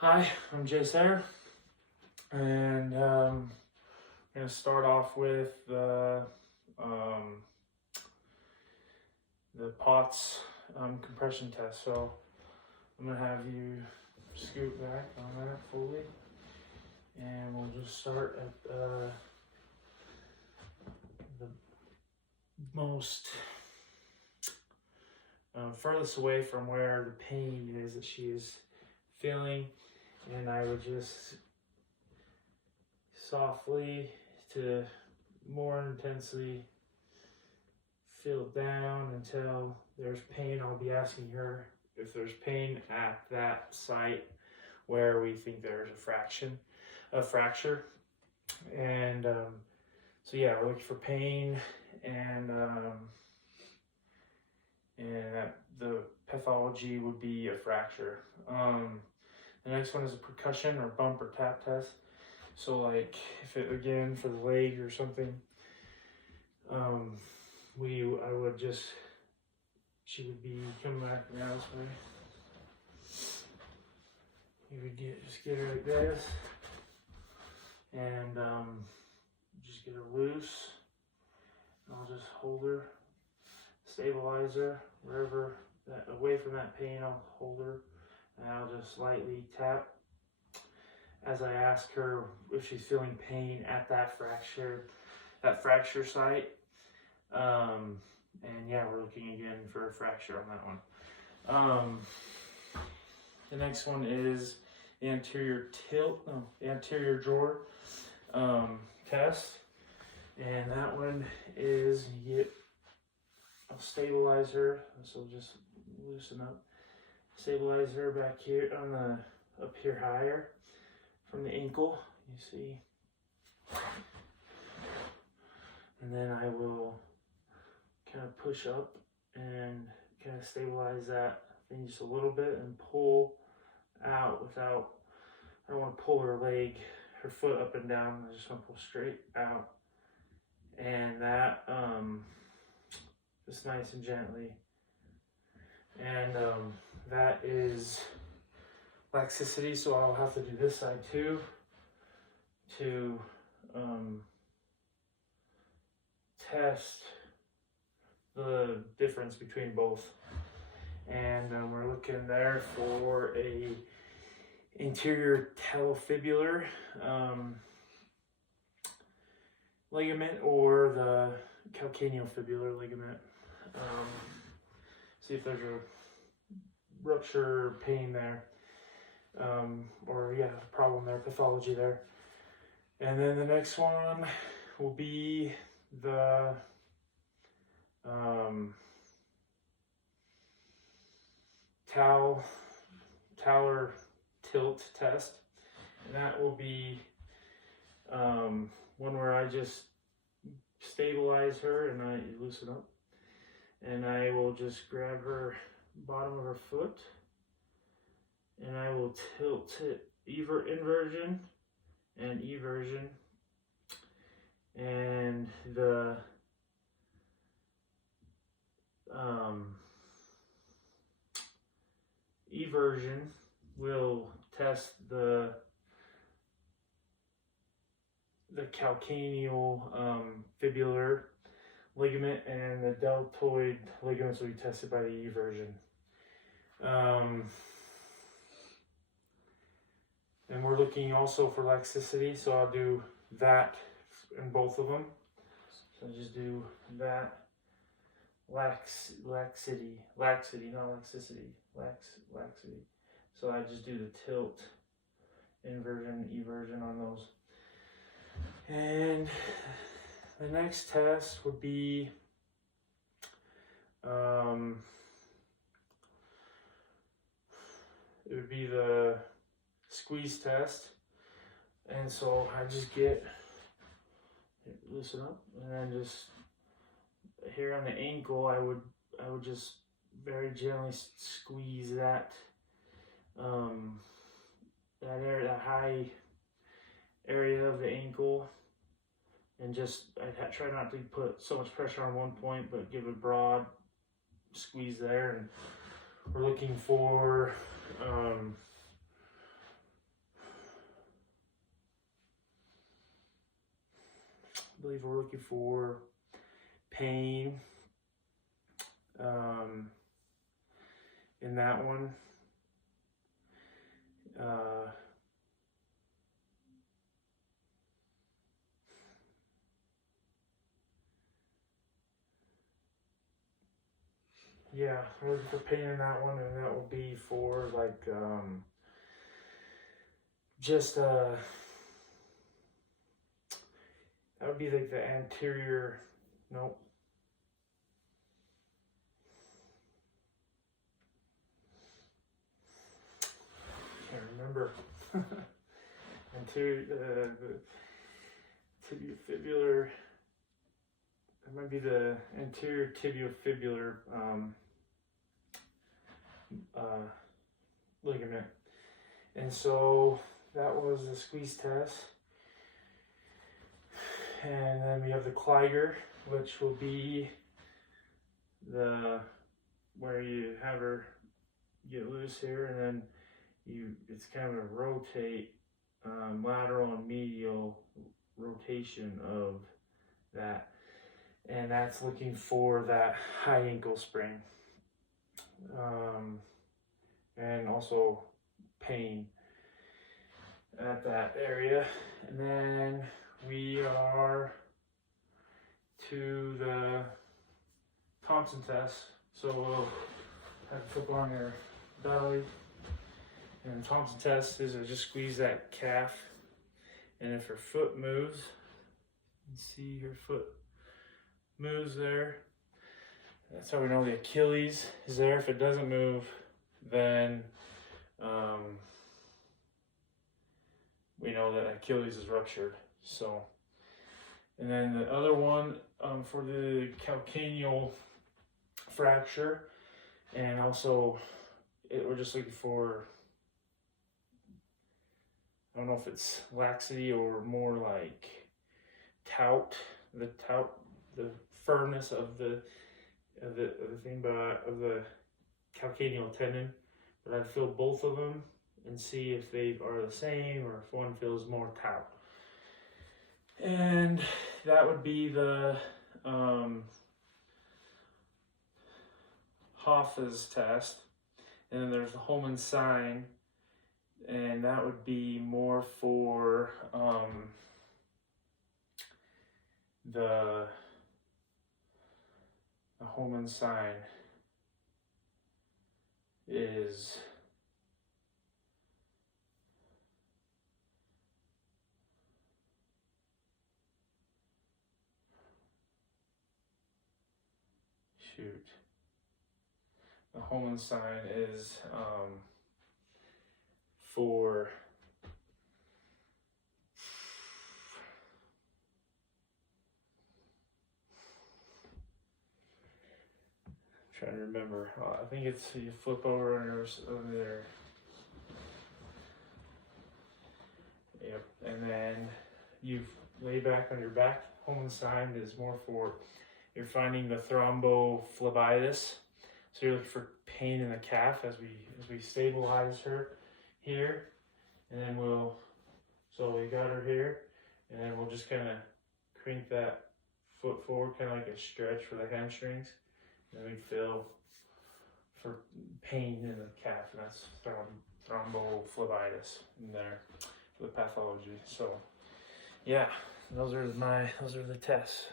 Hi, I'm Jay Sayer, and I'm going to start off with um, the POTS compression test. So I'm going to have you scoot back on that fully, and we'll just start at the most furthest away from where the pain is that she is feeling, and I would just softly to more intensely feel down until there's pain. I'll be asking her if there's pain at that site where we think there's a fracture. And so yeah, we're looking for pain, and that the pathology would be a fracture. The next one is a percussion or bump or tap test. So like if it, again, for the leg or something, she would be coming back now this way. You would just get her like this, and just get her loose. I'll just hold her, stabilize her wherever away from that pain. I'll hold her, and I'll just lightly tap as I ask her if she's feeling pain at that fracture site. And yeah, we're looking again for a fracture on that one. The next one is the anterior drawer test, and that one is I'll stabilize her, so just loosen up, stabilize her back here up here higher from the ankle, you see, and then I will kind of push up and kind of stabilize that thing just a little bit and pull out without, I don't want to pull her foot up and down. I just want to pull straight out, and that just nice and gently. And that is laxicity, so I'll have to do this side too to test the difference between both. And we're looking there for a anterior talofibular ligament or the calcaneofibular ligament. See if there's a rupture, pain there, or yeah, problem there, pathology there. And then the next one will be the Talar tilt test, and that will be one where I just stabilize her and I loosen up, and I will just grab her bottom of her foot and I will tilt it inversion and eversion, and the eversion will test the calcaneal fibular ligament, and the deltoid ligaments will be tested by the eversion. And we're looking also for laxicity, so I'll do that in both of them. So I just do that. Laxity, not laxicity, laxity. So I just do the tilt, inversion, eversion on those. And the next test would be it would be the squeeze test. And so I just loosen up, and then just here on the ankle, I would just very gently squeeze that that high area of the ankle, and just I try not to put so much pressure on one point, but give a broad squeeze there. And we're looking for I believe we're looking for pain in that one. Yeah, we're looking for pain in that one, and that will be for like just that would be like the anterior. Nope. Can't remember. Anterior, the tibiofibular. That might be the anterior tibiofibular ligament. And so that was the squeeze test. And then we have the Kliger, which will be the where you have her get loose here, and then it's kind of a rotate, lateral and medial rotation of that, and that's looking for that high ankle sprain, and also pain at that area. And then we are to the Thompson test. So we'll have to flip on your belly. And the Thompson test is just squeeze that calf. And if her foot moves, you see her foot moves there. That's how we know the Achilles is there. If it doesn't move, then we know that Achilles is ruptured. So, and then the other one for the calcaneal fracture, and also we're just looking for, I don't know if it's laxity or more like the firmness of the thing, but of the calcaneal tendon. But I'd feel both of them and see if they are the same or if one feels more taut. And that would be the Hoffa's test. And then there's the Holman sign, and that would be more for the Holman sign is the Holman sign is for trying to remember. I think it's you flip over over there. Yep, and then you lay back on your back. Holman sign is more for you're finding the thrombophlebitis. So you're looking for pain in the calf as we stabilize her here, and then so we got her here, and then we'll just kind of crank that foot forward, kind of like a stretch for the hamstrings. And we feel for pain in the calf, and that's thrombophlebitis in there for the pathology. So, yeah, those are the tests.